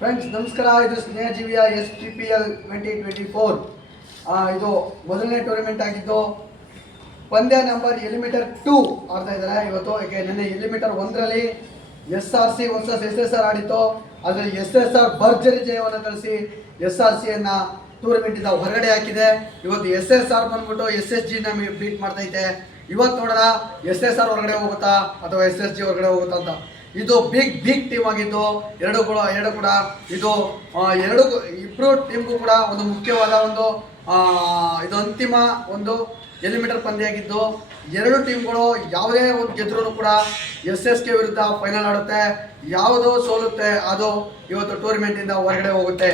Friends ನಮಸ್ಕಾರ. ಇದು ಸ್ನೇಹಜೀವಿಯ STPL 2024 ಇದು ಮೊದಲನೇ ಟೂರ್ನಮೆಂಟ್ ಆಗಿದ್ದು ಪಂದ್ಯ ನಂಬರ್ ಎಲಿಮೀಟರ್ 2 ಆಡ್ತಾ ಇದ್ದಾರೆ ಇವತ್ತು. ಯಾಕೆ ನೆನ್ನೆ ಎಲಿಮೀಟರ್ 1ರಲ್ಲಿ SRC ವರ್ಸಸ್ SSR ಆಡಿತ್ತು. ಅದರಲ್ಲಿ SSR ಭರ್ಜರಿ ಜಯವನ್ನು ಗಳಿಸಿ SRCಯನ್ನು ಟೂರ್ನಮೆಂಟಿಂದ ಹೊರಗಡೆ ಹಾಕಿದೆ. ಇವತ್ತು SSR ಬಂದ್ಬಿಟ್ಟು SSGನ ಬೀಟ್ ಮಾಡ್ತೈತೆ. ಇವತ್ತು ನೋಡೋಣ SSR ಹೊರಗಡೆ ಹೋಗುತ್ತಾ ಅಥವಾ SSG ಹೊರಗಡೆ ಹೋಗುತ್ತಾ ಅಂತ. ಇದು ಬಿಗ್ ಟೀಮ್ ಆಗಿದ್ದು ಎರಡು ಕೂಡ ಇದು ಇಬ್ಬರು ಟೀಮ್ಗೂ ಕೂಡ ಒಂದು ಮುಖ್ಯವಾದ ಒಂದು ಇದು ಅಂತಿಮ ಒಂದು ಎಲಿಮಿನೇಟರ್ ಪಂದ್ಯ ಆಗಿದ್ದು ಎರಡು ಟೀಮ್ಗಳು ಯಾವುದೇ ಒಂದು ಗೆದ್ರೂ ಕೂಡ SSK ವಿರುದ್ಧ ಫೈನಲ್ ಆಡುತ್ತೆ. ಯಾವುದು ಸೋಲುತ್ತೆ ಅದು ಇವತ್ತು ಟೂರ್ನಮೆಂಟಿಂದ ಹೊರಗಡೆ ಹೋಗುತ್ತೆ.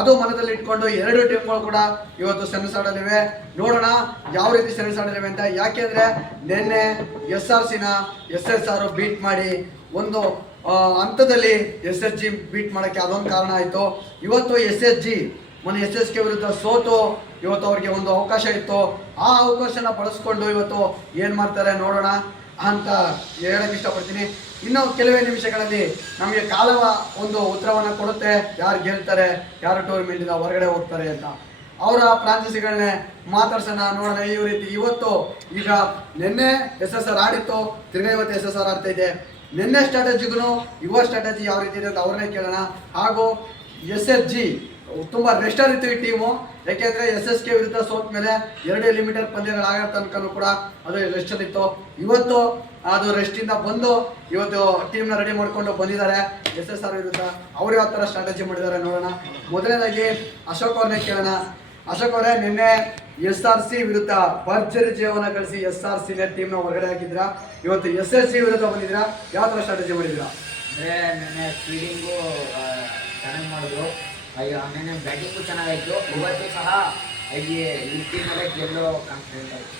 ಅದು ಮನದಲ್ಲಿ ಇಟ್ಕೊಂಡು ಎರಡು ಟೀಮ್ಗಳು ಕೂಡ ಇವತ್ತು ಸೆಣಸಾಡಲಿವೆ. ನೋಡೋಣ ಯಾವ ರೀತಿ ಸೆಣಸಾಡಲಿವೆ ಅಂತ. ಯಾಕೆಂದರೆ ನಿನ್ನೆ SRCನ SSR ಬೀಟ್ ಮಾಡಿ ಒಂದು ಹಂತದಲ್ಲಿ SSG ಬೀಟ್ ಮಾಡೋಕ್ಕೆ ಅದೊಂದು ಕಾರಣ ಆಯಿತು. ಇವತ್ತು SSG ಮೊನ್ನೆ SSK ವಿರುದ್ಧ ಸೋತು ಇವತ್ತು ಅವರಿಗೆ ಒಂದು ಅವಕಾಶ ಇತ್ತು. ಆ ಅವಕಾಶನ ಬಳಸ್ಕೊಂಡು ಇವತ್ತು ಏನು ಮಾಡ್ತಾರೆ ನೋಡೋಣ ಅಂತ ಹೇಳಕ್ಕೆ ಇಷ್ಟಪಡ್ತೀನಿ. ಇನ್ನು ಕೆಲವೇ ನಿಮಿಷಗಳಲ್ಲಿ ನಮಗೆ ಕಾಲವ ಒಂದು ಉತ್ತರವನ್ನು ಕೊಡುತ್ತೆ, ಯಾರು ಗೆಲ್ತಾರೆ, ಯಾರು ಟೂರ್ನಮೆಂಟಿಂದ ಹೊರಗಡೆ ಹೋಗ್ತಾರೆ ಅಂತ. ಅವರ ಫ್ರಾಂಚೈಸಿಗಳನ್ನೇ ಮಾತಾಡ್ಸೋಣ, ನೋಡೋಣ ಈ ರೀತಿ. ಇವತ್ತು ಈಗ ನಿನ್ನೆ SSR ಆಡಿತ್ತು, ತಿರ್ಗಾ ಇವತ್ತು SSR ಆಡ್ತಾ ಇದೆ. ನಿನ್ನೆ ಸ್ಟ್ರಾಟಜಿಗೂ ಯುವ ಸ್ಟ್ರಾಟಜಿ ಯಾವ ರೀತಿ ಇದೆ ಅಂತ ಅವ್ರನ್ನೇ ಕೇಳೋಣ. ಹಾಗೂ SSG ತುಂಬ ರೆಸ್ಟಲ್ಲಿತ್ತು ಈ ಟೀಮು. ಯಾಕೆಂದರೆ SSK ವಿರುದ್ಧ ಸೋತ ಮೇಲೆ 2 ಎಲಿಮಿನೇಟರ್ ಪಂದ್ಯಗಳಾಗೋ ತನಕನೂ ಕೂಡ ಅದು ರೆಸ್ಟಲ್ಲಿತ್ತು. ಇವತ್ತು ಅದು ರೆಸ್ಟಿಂದ ಬಂದು ಇವತ್ತು ಟೀಮ್ನ ರೆಡಿ ಮಾಡಿಕೊಂಡು ಬಂದಿದ್ದಾರೆ SSR ವಿರುದ್ಧ. ಅವ್ರು ಯಾವ ಥರ ಸ್ಟ್ರಾಟಜಿ ಮಾಡಿದ್ದಾರೆ ನೋಡೋಣ. ಮೊದಲನೇದಾಗಿ ಅಶೋಕ್ ಅವ್ರನ್ನೇ ಕೇಳೋಣ. ಅಶೋಕ್ ಅವರೇ, ನಿನ್ನೆ SRC ವಿರುದ್ಧ ಭರ್ಜರಿ ಜಯವನ್ನು ಗಳಿಸಿ SRCನ ಟೀಮ್ನ ಹೊರಗಡೆ ಹಾಕಿದ್ರಾ. ಇವತ್ತು SSC ವಿರುದ್ಧ ಬಂದಿದ್ದೀರಾ, ಯಾವ ಥರ ಸ್ಟ್ರಾಟಜಿ ಮಾಡಿದ್ದೀರಾ? ಅಂದರೆ ನೆನ್ನೆ ಫೀಲ್ಡಿಂಗು ಚೆನ್ನಾಗಿ ಮಾಡಿದ್ರು, ನೆನ್ನೆ ಬ್ಯಾಟಿಂಗು ಚೆನ್ನಾಗಾಯಿತು. ಇವತ್ತು ಸಹ ಈ ಟೀಮಲ್ಲೇ ಗೆಲ್ಲೋ ಕಾನ್ಫಿಡೆಂಟ್ ಆಯಿತು.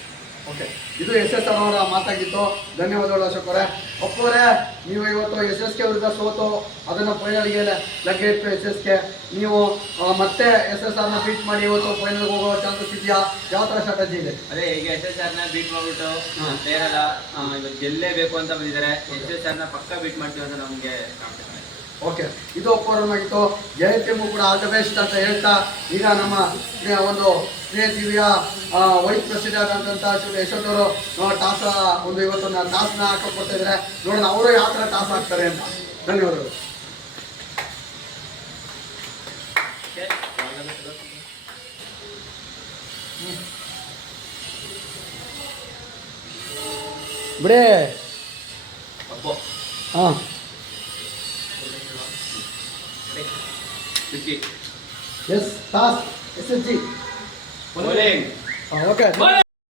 ಓಕೆ, ಇದು SSR ಅವರ ಮಾತಾಗಿತ್ತು. ಧನ್ಯವಾದಗಳು ಅಶೋಕ್ ಅವರೇ. ಒಪ್ಪವರೇ, ನೀವು ಇವತ್ತು SSK ವಿರುದ್ಧ ಸೋತು ಅದನ್ನು ಫೈನಲ್ಗೆ ಲಗ್ಗೆ ಇಟ್ಟು SSK ನೀವು ಮತ್ತೆ SSRನ ಬೀಟ್ ಮಾಡಿ ಇವತ್ತು ಫೈನಲ್ಗೆ ಹೋಗೋ ಚಾನ್ಸಸ್ ಇದೆಯಾ? ಯಾವ ಥರ ಸ್ಟ್ರಾಟಜಿ ಇದೆ? ಅದೇ ಈಗ SSRನ ಬೀಟ್ ಮಾಡಿಬಿಟ್ಟು ಪ್ಲೇಯರೆಲ್ಲ ಇವತ್ತು ಗೆಲ್ಲೇಬೇಕು ಅಂತ ಬಂದಿದ್ದಾರೆ. SSRನ ಪಕ್ಕ ಬೀಟ್ ಮಾಡ್ತೀವಿ ಅಂತ ನಮಗೆ ಕಾನ್ಫಿಡೆನ್ಸ್. ಓಕೆ, ಇದು ಒಪ್ಪವರನ್ನಾಗಿತ್ತು. ಎರಡು ಟೀಮು ಕೂಡ ಆಲ್ ದ ಬೆಸ್ಟ್ ಅಂತ ಹೇಳ್ತಾ, ಈಗ ನಮ್ಮ ಒಂದು ಸ್ನೇಹಜೀವಿಯ ವೈಸ್ ಪ್ರೆಸಿಡೆಂಟ್ ಆದಂಥ ಯಶವಂತ್ ಅವರು ಟಾಸ್ ಒಂದು ಇವತ್ತೊಂದು ಟಾಸ್ನ ಹಾಕೊಡ್ತಾ ಇದ್ದಾರೆ. ನೋಡೋಣ ಅವರು ಯಾವ ಥರ ಟಾಸ್ ಹಾಕ್ತಾರೆ ಅಂತ. ಧನ್ಯವಾದಗಳು. ಬಿಡೇ ಹಾಂ yes toss SSG bowling. Okay.